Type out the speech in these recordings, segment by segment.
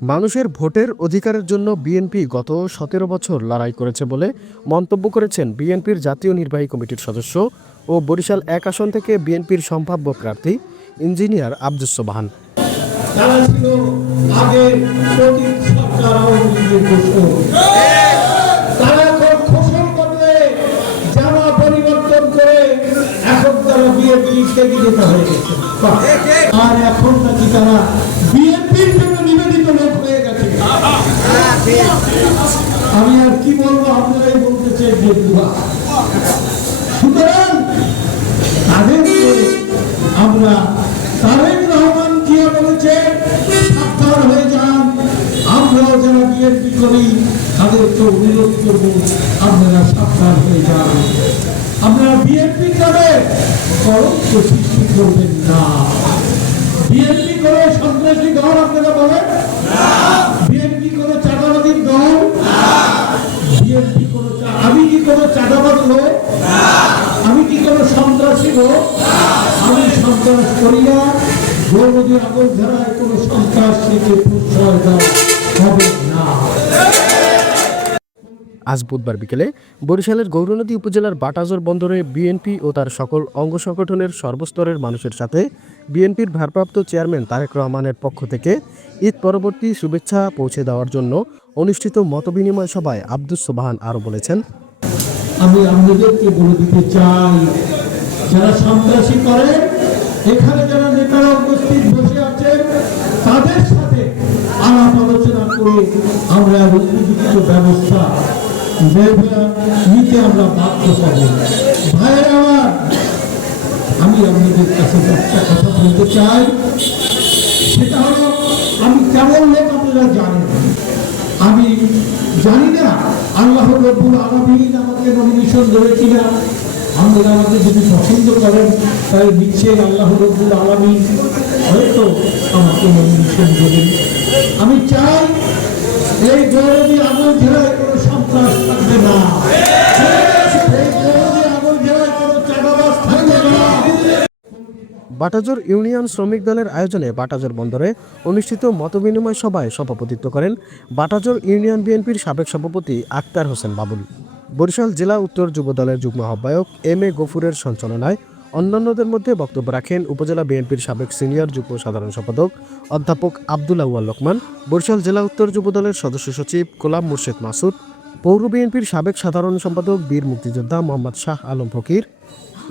মানুষের ভোটের অধিকারের জন্য বিএনপি গত ১৭ বছর লড়াই করেছে বলে মন্তব্য করেছেন বিএনপির জাতীয় নির্বাহী কমিটির সদস্য ও বরিশাল ১ আসন থেকে বিএনপির সম্ভাব্য প্রার্থী ইঞ্জিনিয়ার আব্দুস সোবহান। তারা ছিল আগের পতিত সরকার আওয়ামী লীগের দোসর। তারা এখন খোসল বদলে জামা পরিবর্তন করে এখন তারা বিএনপির নিবেদিত হয়ে গেছে। আর এখন নাকি তারা বিএনপির জন্য নিবেদিত লোক হয়ে গেছে। আমি আর কি বলবো, আপনারাই বলতে চাই। সুতরাং তাদেরকে আমরা তারেক রহমান জিয়া বলেছেন সাবধান হয়ে যান। আমরাও যারা বিএনপি করি তাদেরকে অনুরোধ করব, আপনারা সাবধান হয়ে যান। আপনারা বিএনপি করে কলঙ্ক সৃষ্টি করবেন না। বিএনপি করে সন্ত্রাসী দল আপনারা বলেন, বিএনপি করে চাঁদাবাদীর দল, বিএনপি করে আমি কি কোনো চাঁদাবাদ লোক? আমি কি কোনো সন্ত্রাসী লোক? আমি সন্ত্রাস করি না। গৌরবী আগল ধারায় কোনো সন্ত্রাসীকে প্রশ্রয় দেওয়া হবে না। আজ বুধবার বিকেলে বরিশালের গৌরনদী উপজেলার বাটাজোর বন্দরে বিএনপি ও তার সকল অঙ্গ সংগঠনের সর্বস্তরের মানুষের সাথে বিএনপির ভারপ্রাপ্ত চেয়ারম্যান তারেক রহমানের পক্ষ থেকে ঈদ পরবর্তী শুভেচ্ছা পৌঁছে দেওয়ার জন্য অনুষ্ঠিত মতবিনিময় সভায় আব্দুস সোবহান আরও বলেছেন, আমি আপনাদেরকে বলে দিতে চাই, যারা সন্ত্রাসী করে এখানে যারা নেতারা উপস্থিত বসে আছেন তাদের সাথে আলাপ আলোচনা করে আমরা উপযুক্ত ব্যবস্থা নিতে আমরা বাধ্য হব। ভাইয়েরা আমার, আমি আপনাদের কাছে একটা কথা বলতে চাই, সেটা হলো আমি কেমন লোক আপনারা জানেন। আমি জানি না আল্লাহ রাব্বুল আলামিন আমাকে নমিনেশন দেবে কিনা। আপনারা আমাকে যদি পছন্দ করেন তাহলে নিশ্চয়ই আল্লাহ রাব্বুল আলামিন হয়তো আমাকে নমিনেশন দেবেন। আমি চাই এই গৌরবী আগল জেলায় কোনো সন্ত্রাস থাকবে না, এই গৌরবী আগল জেলায় কোনো চাঁদাবাজ থাকবে না। বাটাজোর ইউনিয়ন শ্রমিক দলের আয়োজনে বাটাজোর বন্দরে অনুষ্ঠিত মতবিনিময় সভায় সভাপতিত্ব করেন বাটাজোর ইউনিয়ন বিএনপির সাবেক সভাপতি আক্তার হোসেন বাবুল। বরিশাল জেলা উত্তর যুব দলের যুগ্ম আহ্বায়ক এম এ গফুরের সঞ্চালনায় অন্যান্যদের মধ্যে বক্তব্য রাখেন উপজেলা বিএনপির সাবেক সিনিয়র যুগ্ম সাধারণ সম্পাদক অধ্যাপক আব্দুল আউয়াল লোকমান, বরিশাল জেলা উত্তর যুব দলের সদস্য সচিব গোলাম মুর্শেদ মাসুদ, পৌর বিএনপির সাবেক সাধারণ সম্পাদক বীর মুক্তিযোদ্ধা মোহাম্মদ শাহ আলম ফকির,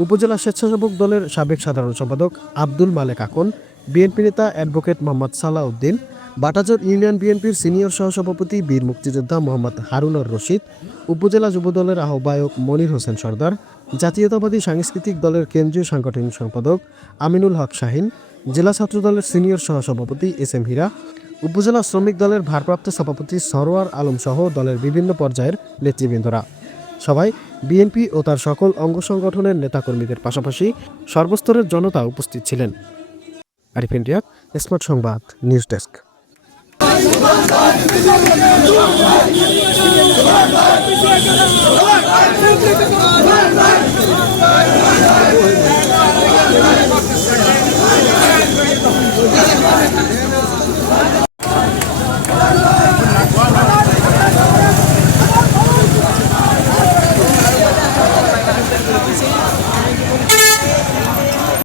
উপজেলা স্বেচ্ছাসেবক দলের সাবেক সাধারণ সম্পাদক আব্দুল মালেক আকন, বিএনপি নেতা অ্যাডভোকেট মোহাম্মদ সালাউদ্দিন, বাটাজোর ইউনিয়ন বিএনপির সিনিয়র সহসভাপতি বীর মুক্তিযোদ্ধা মোহাম্মদ হারুনুর রশিদ, উপজেলা যুব দলের আহ্বায়ক মনির হোসেন সর্দার, জাতীয়তাবাদী সাংস্কৃতিক দলের কেন্দ্রীয় সাংগঠনিক সম্পাদক আমিনুল হক শাহিন, জেলা ছাত্র দলের সিনিয়র সহসভাপতি এস এম হীরা, উপজেলা শ্রমিক দলের ভারপ্রাপ্ত সভাপতি সরোয়ার আলম সহ দলের বিভিন্ন পর্যায়ের নেতৃবৃন্দরা। সবাই বিএনপি ও তার সকল অঙ্গ সংগঠনের নেতাকর্মীদের পাশাপাশি সর্বস্তরের জনতা উপস্থিত ছিলেন। আরিফিন রিয়াদ, স্মার্ট সংবাদ, নিউজ ডেস্ক।